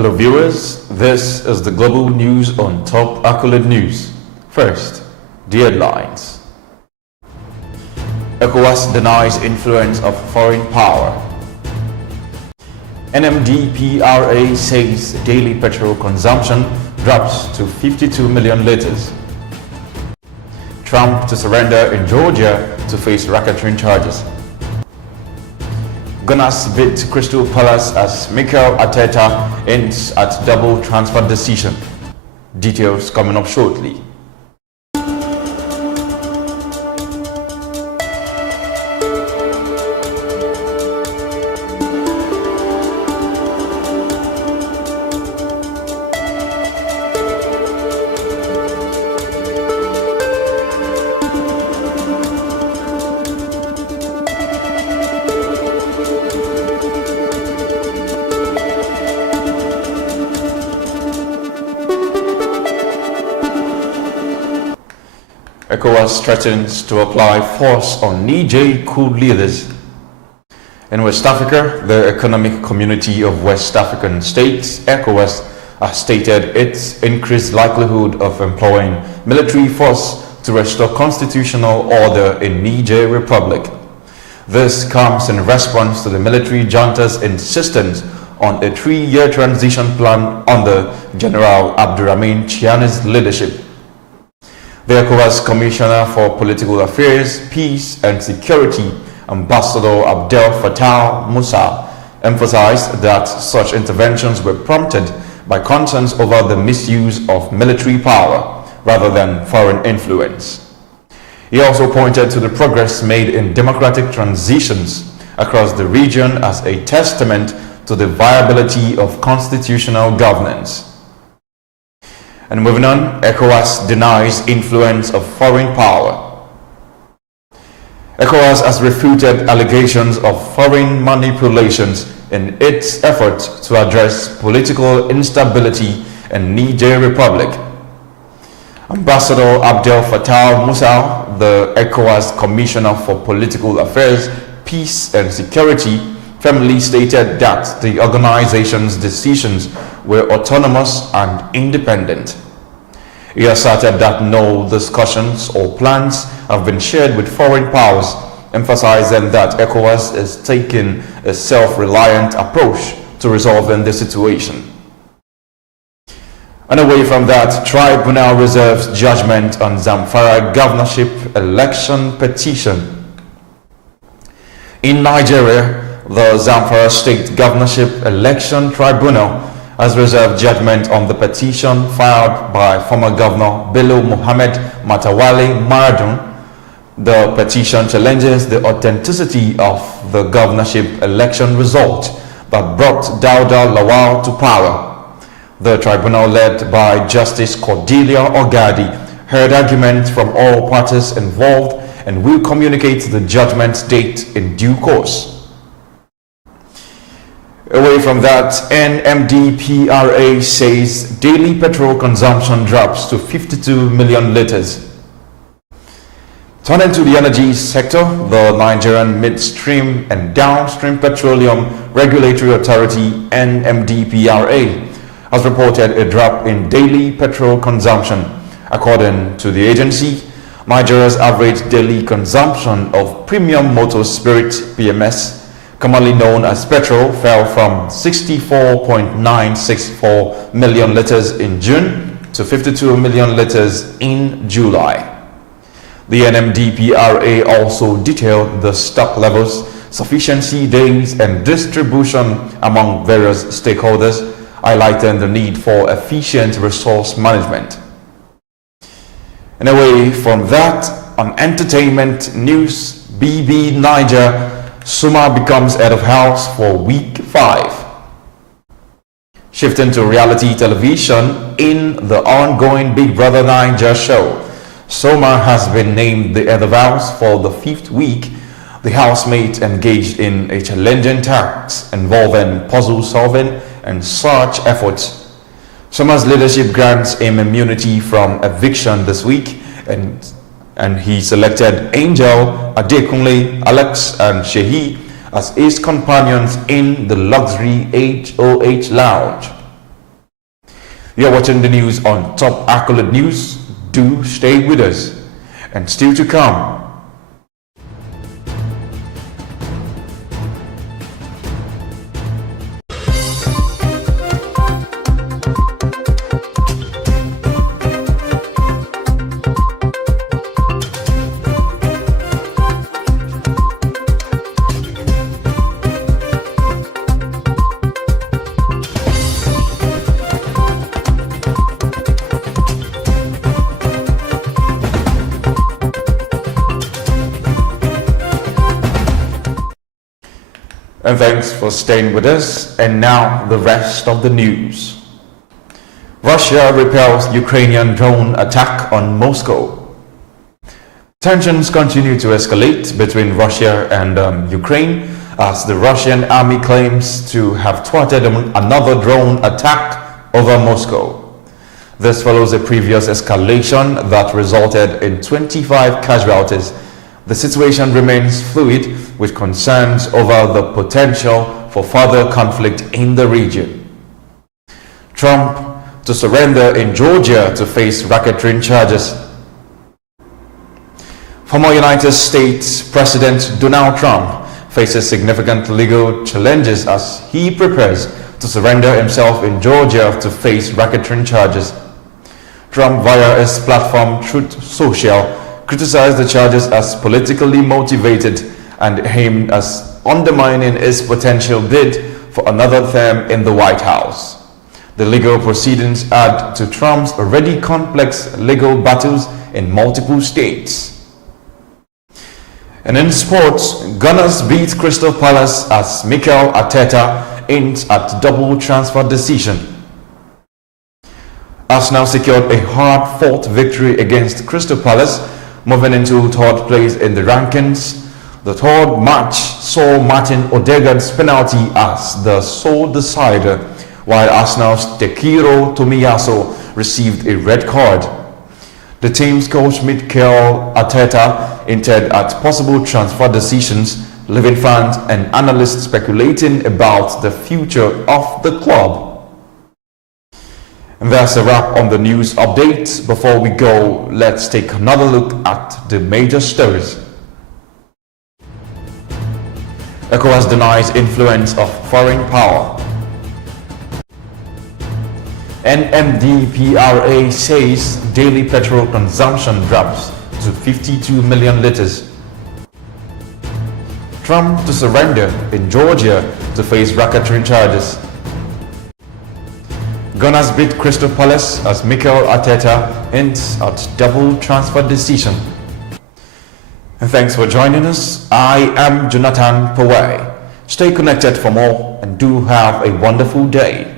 Hello viewers, this is the global news on Top Accolade News. First, the headlines. ECOWAS denies influence of foreign power. NMDPRA says daily petrol consumption drops to 52 million liters. Trump to surrender in Georgia to face racketeering charges. Gunners beat Crystal Palace as Mikel Arteta ends at double transfer decision. Details coming up shortly. ECOWAS threatens to apply force on Niger coup leaders. In West Africa, the Economic Community of West African States, ECOWAS, has stated its increased likelihood of employing military force to restore constitutional order in Niger Republic. This comes in response to the military junta's insistence on a 3-year transition plan under General Abdurrahman Chiani's leadership. The ECOWAS Commissioner for Political Affairs, Peace and Security, Ambassador Abdel Fattah Musa, emphasized that such interventions were prompted by concerns over the misuse of military power rather than foreign influence. He also pointed to the progress made in democratic transitions across the region as a testament to the viability of constitutional governance. And moving on, ECOWAS denies influence of foreign power. ECOWAS has refuted allegations of foreign manipulations in its effort to address political instability in Niger Republic. Ambassador Abdel Fattah Musa, the ECOWAS Commissioner for Political Affairs, Peace and Security, firmly stated that the organization's decisions were autonomous and independent. He asserted that no discussions or plans have been shared with foreign powers, emphasizing that ECOWAS is taking a self-reliant approach to resolving the situation. And away from that, tribunal reserves judgment on Zamfara governorship election petition. In Nigeria, the Zamfara State Governorship Election Tribunal has reserved judgment on the petition filed by former Governor Bello Mohammed Matawale Maradun. The petition challenges the authenticity of the governorship election result that brought Dauda Lawal to power. The tribunal, led by Justice Cordelia Ogadi, heard arguments from all parties involved and will communicate the judgment date in due course. Away from that, NMDPRA says daily petrol consumption drops to 52 million liters. Turning to the energy sector, the Nigerian Midstream and Downstream Petroleum Regulatory Authority, NMDPRA, has reported a drop in daily petrol consumption. According to the agency, Nigeria's average daily consumption of premium motor spirit (PMS), commonly known as petrol, fell from 64.964 million liters in June to 52 million liters in July. The NMDPRA also detailed the stock levels, sufficiency days, and distribution among various stakeholders, highlighting the need for efficient resource management. And away from that, on entertainment news, BB Niger, Suma becomes head of house for week 5. Shifting to reality television, in the ongoing Big Brother Naija show, Soma has been named the head of house for the 5th week. The housemate engaged in a challenging task involving puzzle solving and search efforts. Soma's leadership grants him immunity from eviction this week, and he selected Angel, Adekunle, Alex and Shehi as his companions in the luxury HOH lounge. You're watching the news on Top Accolade News. Do stay with us. And still to come. And thanks for staying with us. And now the rest of the news. Russia repels Ukrainian drone attack on Moscow. Tensions continue to escalate between Russia and Ukraine as the Russian army claims to have thwarted another drone attack over Moscow. This follows a previous escalation that resulted in 25 casualties. The situation remains fluid, with concerns over the potential for further conflict in the region. Trump to surrender in Georgia to face racketeering charges. Former United States President Donald Trump faces significant legal challenges as he prepares to surrender himself in Georgia to face racketeering charges. Trump, via his platform Truth Social, criticized the charges as politically motivated and aimed at undermining his potential bid for another term in the White House. The legal proceedings add to Trump's already complex legal battles in multiple states. And in sports, Gunners beat Crystal Palace as Mikel Arteta aims at double transfer decision. Arsenal secured a hard-fought victory against Crystal Palace, moving into third place in the rankings. The third match saw Martin Odegaard's penalty as the sole decider, while Arsenal's Takehiro Tomiyasu received a red card. The team's coach Mikel Arteta hinted at possible transfer decisions, leaving fans and analysts speculating about the future of the club. And that's a wrap on the news updates. Before we go, let's take another look at the major stories. ECOWAS denies influence of foreign power. NMDPRA says daily petrol consumption drops to 52 million liters. Trump to surrender in Georgia to face racketeering charges. Gunners beat Crystal Palace as Mikel Arteta hints at double transfer decision. And thanks for joining us. I am Jonathan Poway. Stay connected for more and do have a wonderful day.